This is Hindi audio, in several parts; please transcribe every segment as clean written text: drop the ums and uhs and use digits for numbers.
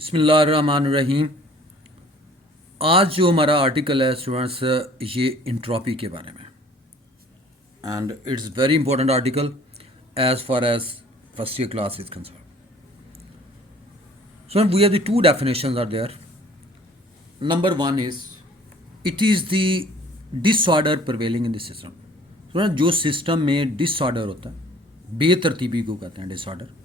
बिस्मिल्लाहिर्रहमानिर्रहीम। आज जो हमारा आर्टिकल है स्टूडेंट्स, ये इंट्रॉपी के बारे में, and it's very important article as far as first year class is concern. So we have the two definitions are there. Number one is it is the disorder prevailing in the system. So जो सिस्टम में डिसऑर्डर होता है, बेतरतीबी को कहते हैं डिसऑर्डर।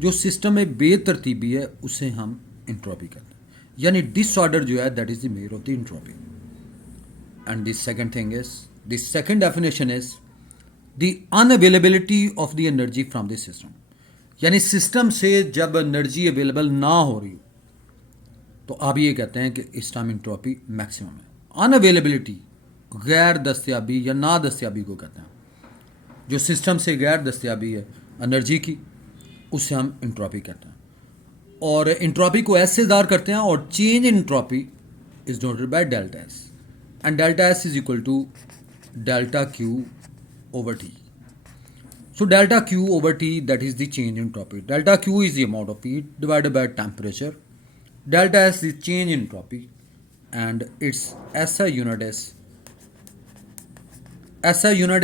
जो सिस्टम में बेतरतीबी है उसे हम इंट्रोपी कहते हैं, यानी डिसऑर्डर जो है that is the measure of the entropy. And the second thing is the second definition is the unavailability of the energy from the system, यानी सिस्टम से जब एनर्जी अवेलेबल ना हो रही तो आप ये कहते हैं कि इस टाइम इंट्रोपी मैक्सिमम है। अनअवेलेबिलिटी गैर दस्तियाबी या ना दस्तियाबी को कहते हैं। जो सिस्टम से गैर दस्तियाबी है एनर्जी की उससे हम इंट्रोपी कहते हैं, और इंट्रोपी को ऐसे ज़ाहिर करते हैं, और change in entropy is denoted by delta S, and delta S is equal to delta Q over T. So delta Q over T, that is the change in entropy. Delta Q is the amount of heat divided by temperature. Delta S is change in entropy, and its SI unit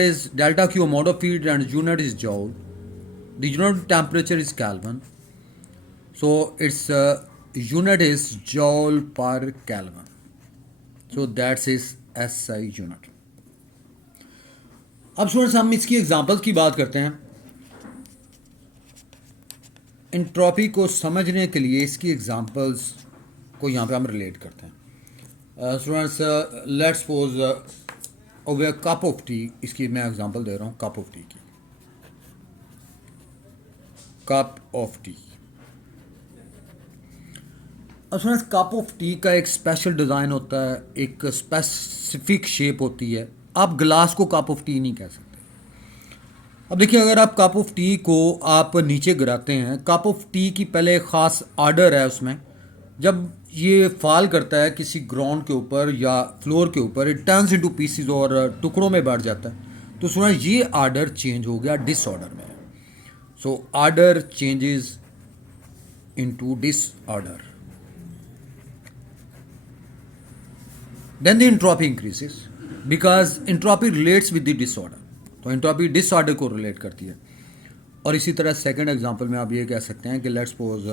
is delta Q amount of heat and unit is joule. The unit of temperature is Kelvin. So its unit is joule per Kelvin. So that's is SI unit. अब स्टूडेंट्स हम इसकी एग्जांपल्स की बात करते हैं। इंट्रोपी को समझने के लिए इसकी एग्जांपल्स को यहाँ पे हम रिलेट करते हैं। Students let's suppose over cup of T, इसकी मैं एग्जांपल दे रहा हूँ कप ऑफ टी की। कप ऑफ टी, अब स्टूडेंट्स कप ऑफ टी का एक स्पेशल डिज़ाइन होता है, एक स्पेसिफिक शेप होती है। आप ग्लास को कप ऑफ टी नहीं कह सकते। अब देखिए, अगर आप कप ऑफ टी को आप नीचे गिराते हैं, कप ऑफ टी की पहले एक ख़ास आर्डर है उसमें। जब ये फॉल करता है किसी ग्राउंड के ऊपर या फ्लोर के ऊपर, इट टर्न्स इनटू पीसेस और टुकड़ों में बढ़ जाता है। तो सुना, ये आर्डर चेंज हो गया डिसऑर्डर में। So order changes into disorder, then the entropy increases because entropy relates with the disorder. तो इंट्रोपी डिसऑर्डर को रिलेट करती है। और इसी तरह सेकंड एग्जांपल में आप ये कह सकते हैं कि let's suppose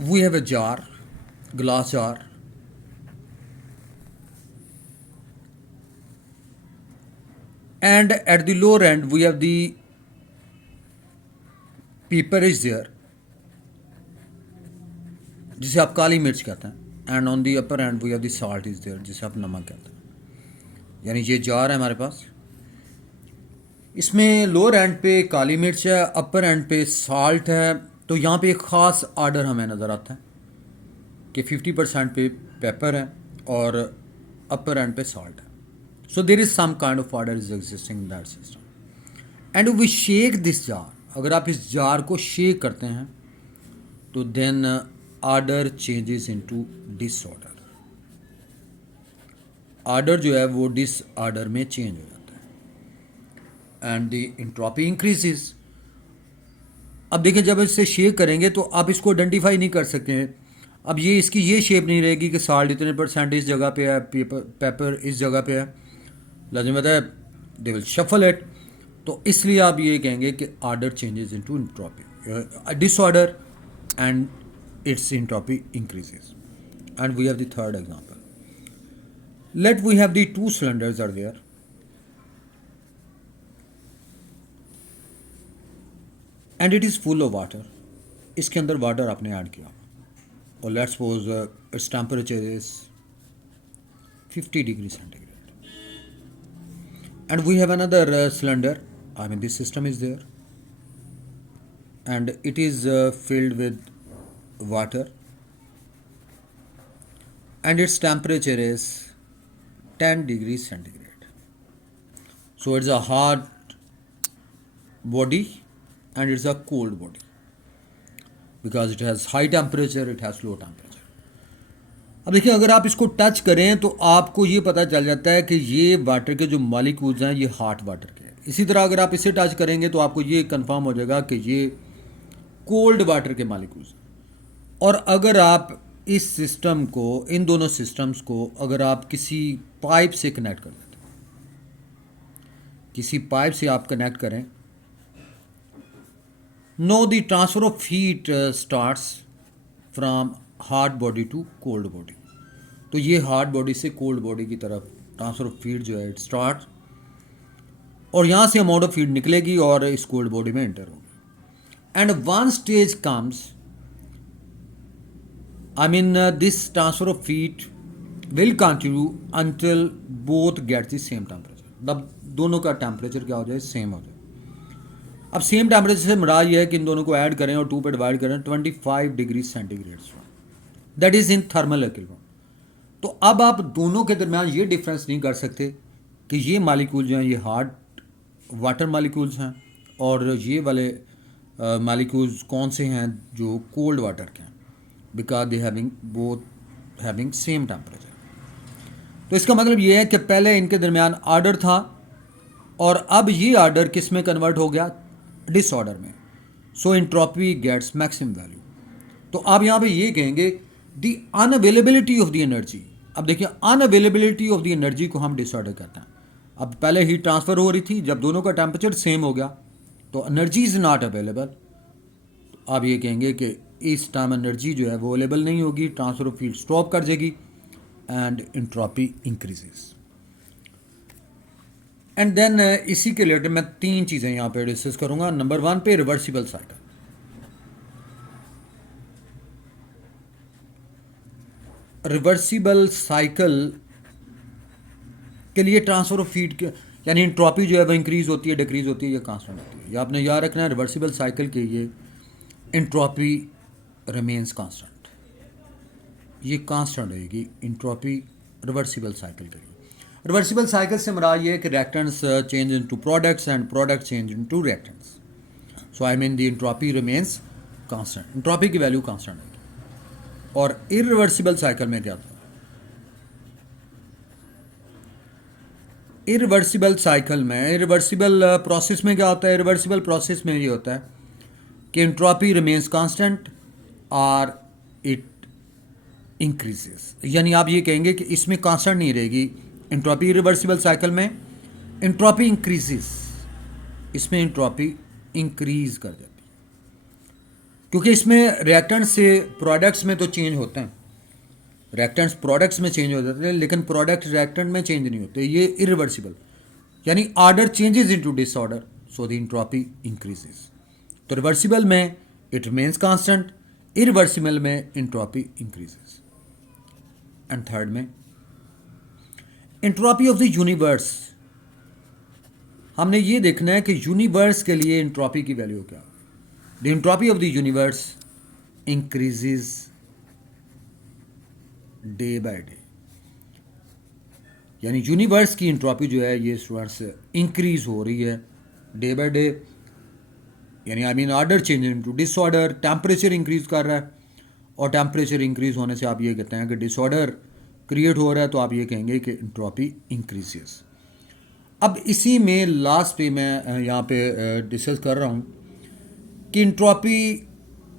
we have a jar, glass jar, and at the lower end we have the pepper is there, जिसे आप काली मिर्च कहते हैं, and on the upper end we have the salt is there, जिसे आप नमक कहते हैं। यानी ये जार है हमारे पास, इसमें लोअर एंड पे काली मिर्च है, अपर एंड पे साल्ट है। तो यहाँ पे एक ख़ास आर्डर हमें नज़र आता है कि 50% पे पेपर है और अपर एंड पे साल्ट है। So there is some kind of order is existing in that system, and we shake this jar. अगर आप इस जार को शेक करते हैं तो then order changes into disorder. Order जो है वो डिसऑर्डर में चेंज हो जाता है, एंड द इंट्रोपी इंक्रीजेस। अब देखिए, जब इसे शेक करेंगे तो आप इसको आइडेंटिफाई नहीं कर सकते हैं। अब ये इसकी ये शेप नहीं रहेगी कि साल्ट इतने % इस जगह पे है, पेपर इस जगह पे है, लाजिम है दे विल शफल इट। तो इसलिए आप ये कहेंगे कि order changes into entropy disorder, and its entropy increases. And we have the third example. Let we have the two cylinders are there, and it is full of water. इसके अंदर वाटर आपने ऐड किया, और let's suppose its temperature is 50 degree centigrade, and we have another cylinder. I mean this system is there, and it is filled with water, and its temperature is 10 degrees centigrade. So it's a hot body and it's a cold body because it has high temperature, it has low temperature. अब देखिए, अगर आप इसको टच करें तो आपको ये पता चल जाता है कि ये वाटर के जो मॉलिक्यूल्स हैं ये हॉट वाटर के हैं। इसी तरह अगर आप इसे टच करेंगे तो आपको ये कंफर्म हो जाएगा कि ये कोल्ड वाटर के मालिक्यूल्स। और अगर आप इस सिस्टम को, इन दोनों सिस्टम्स को अगर आप किसी पाइप से कनेक्ट कर देते, किसी पाइप से आप कनेक्ट करें, no the transfer of heat starts from hot body to cold body. तो ये हॉट बॉडी से कोल्ड बॉडी की तरफ ट्रांसफर ऑफ हीट जो है इट स्टार्ट, और यहाँ से अमाउंट ऑफ हीट निकलेगी और इस कोल्ड बॉडी में एंटर होगी। And one stage comes, I mean, this transfer of heat will continue until both get the same temperature. तब दोनों का टेम्परेचर क्या हो जाए, सेम हो जाए। अब सेम टेम्परेचर से मुराद ये है कि इन दोनों को ऐड करें और 2 पे डिवाइड करें 25 degree centigrade, that is in thermal equilibrium. तो अब आप दोनों के दरमियान ये डिफरेंस नहीं कर सकते कि ये मालिक्यूल जो हैं ये हार्ड वाटर मालिक्यूल्स हैं और ये वाले मालिक्यूल्स कौन से हैं जो कोल्ड वाटर के हैं, because they having both having same temperature. तो इसका मतलब ये है कि पहले इनके दरमियान ऑर्डर था और अब ये ऑर्डर किस में कन्वर्ट हो गया, डिसऑर्डर में। सो एंट्रोपी गेट्स मैक्सिमम वैल्यू। तो आप यहाँ पे ये कहेंगे the unavailability of the energy. अब देखिए अनअवेलेबिलिटी ऑफ द एनर्जी को हम डिसऑर्डर कहते हैं। अब पहले हीट ट्रांसफर हो रही थी, जब दोनों का टेम्परेचर सेम हो गया तो एनर्जी इज़ नॉट अवेलेबल। आप ये कहेंगे कि इस टाइम एनर्जी जो है वो अवेलेबल नहीं होगी, ट्रांसफर ऑफ हीट स्टॉप कर जाएगी and entropy increases. And then इसी के रिलेटेड मैं 3 चीज़ें यहाँ पे डिस्कस करूँगा। नंबर 1 पे रिवर्सिबल साइकिल। रिवर्सिबल साइकिल के लिए ट्रांसफर ऑफ हीट यानी एंट्रोपी जो है वो इंक्रीज होती है, डिक्रीज होती है, या कांस्टेंट होती है। ये आपने याद रखना है, रिवर्सिबल साइकिल के लिए एंट्रोपी रिमेन्स कांस्टेंट, ये कांस्टेंट रहेगी एंट्रोपी रिवर्सिबल साइकिल के लिए। रिवर्सिबल साइकिल से मुराद ये है कि reactants change into products and products change into reactants. So I mean the entropy remains constant, entropy की वैल्यू कांस्टेंट रहेगी। और इरिवर्सिबल साइकिल में क्या था, इरिवर्सिबल साइकिल में, इरिवर्सिबल प्रोसेस में क्या होता है, इरिवर्सिबल प्रोसेस में ये होता है कि एंट्रोपी रिमेन्स कांस्टेंट और इट इंक्रीजेस। यानी आप ये कहेंगे कि इसमें कांस्टेंट नहीं रहेगी, एंट्रोपी रिवर्सिबल साइकिल में एंट्रोपी इंक्रीजेस, इसमें एंट्रोपी इंक्रीज कर जाती है, क्योंकि इसमें रिएक्टेंट से प्रोडक्ट्स में तो चेंज होते हैं, रिएक्टेंट्स प्रोडक्ट्स में चेंज हो जाते हैं, लेकिन प्रोडक्ट रिएक्टेंट में चेंज नहीं होते। ये इरिवर्सिबल यानी order changes into disorder, so the entropy increases. तो रिवर्सिबल में इट रिमेन्स कांस्टेंट, इरिवर्सिबल में एंट्रोपी इंक्रीजेस। एंड थर्ड में एंट्रोपी ऑफ द यूनिवर्स। हमने ये देखना है कि यूनिवर्स के लिए एंट्रोपी की वैल्यू क्या है। The entropy of the universe increases day by day, यानी यूनिवर्स की एंट्रोपी जो है ये स्टूडेंट्स इंक्रीज हो रही है डे बाय डे, यानी I mean order change into disorder. Temperature increase कर रहा है और टेम्परेचर इंक्रीज होने से आप ये कहते हैं कि डिसऑर्डर क्रिएट हो रहा है, तो आप ये कहेंगे कि एंट्रोपी इंक्रीजेस। अब इसी में लास्ट पे मैं यहाँ पे डिस्कस कर रहा हूँ कि entropy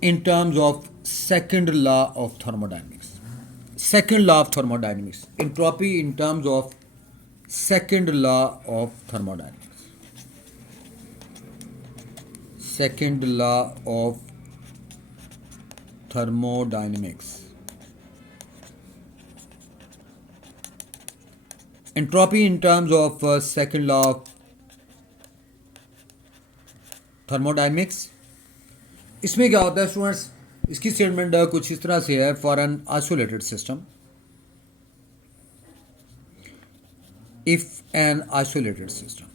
in terms of second law of thermodynamics. Second law of thermodynamics, entropy in terms of second law of thermodynamics, second law of thermodynamics. Entropy in terms of second law of thermodynamics. इसमें क्या होता है स्टूडेंट्स, इसकी स्टेटमेंट कुछ इस तरह से है, for an isolated system, if an isolated system,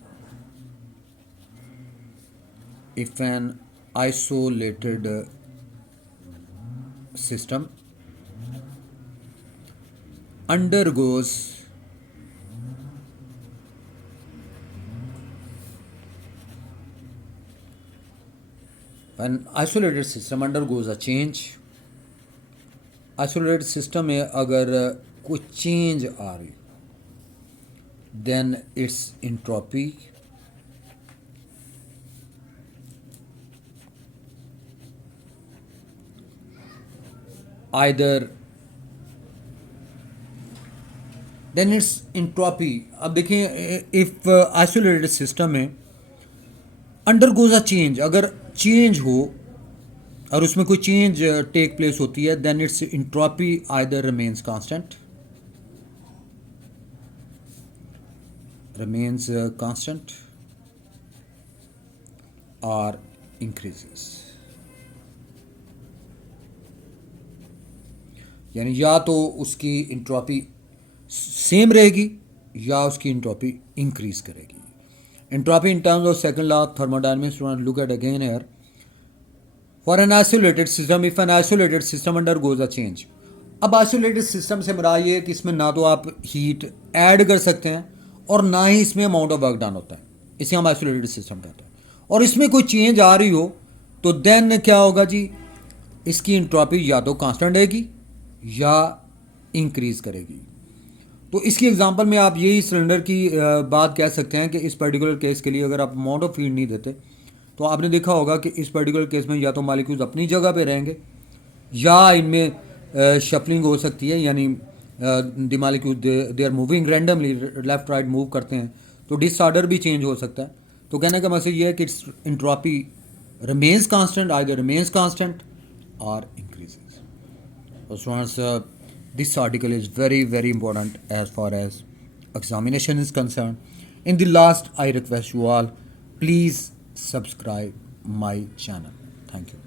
if an isolated system undergoes a change, isolated system में अगर कोई चेंज आ रही, then its either, then it's entropy. अब देखिए, if isolated system में undergoes a change, अगर change हो और उसमें कोई चेंज टेक प्लेस होती है, then it's entropy either remains constant, और इंक्रीजेस। यानी या तो उसकी इंट्रॉपी सेम रहेगी या उसकी इंट्रॉपी इंक्रीज करेगी। Entropy in terms of second law of thermodynamics, look at again here. For an isolated system, if an isolated system undergoes a change, अब आइसोलेटेड सिस्टम से मुराद ये है कि इसमें ना तो आप हीट ऐड कर सकते हैं और ना ही इसमें अमाउंट ऑफ वर्क डन होता है, इसे हम आइसोलेटेड सिस्टम कहते हैं। और इसमें कोई चेंज आ रही हो तो देन क्या होगा जी, इसकी इंट्रॉपी या तो कांस्टेंट रहेगी या इंक्रीज करेगी। तो इसकी एग्जांपल में आप यही सिलेंडर की बात कह सकते हैं कि इस पर्टिकुलर केस के लिए अगर आप अमाउंट ऑफ हीट नहीं देते तो आपने देखा होगा कि इस पर्टिकुलर केस में या तो मॉलिक्यूल्स अपनी जगह पे रहेंगे या इनमें शफलिंग हो सकती है, यानी the molecule they are moving randomly, left right move करते हैं, तो डिसऑर्डर भी चेंज हो सकता है। तो कहने का मतलब ये है कि it's entropy remains constant, either remains constant और increases. So students, this article is very very important as far as examination is concerned. In the last, I request you all, please subscribe my channel. Thank you.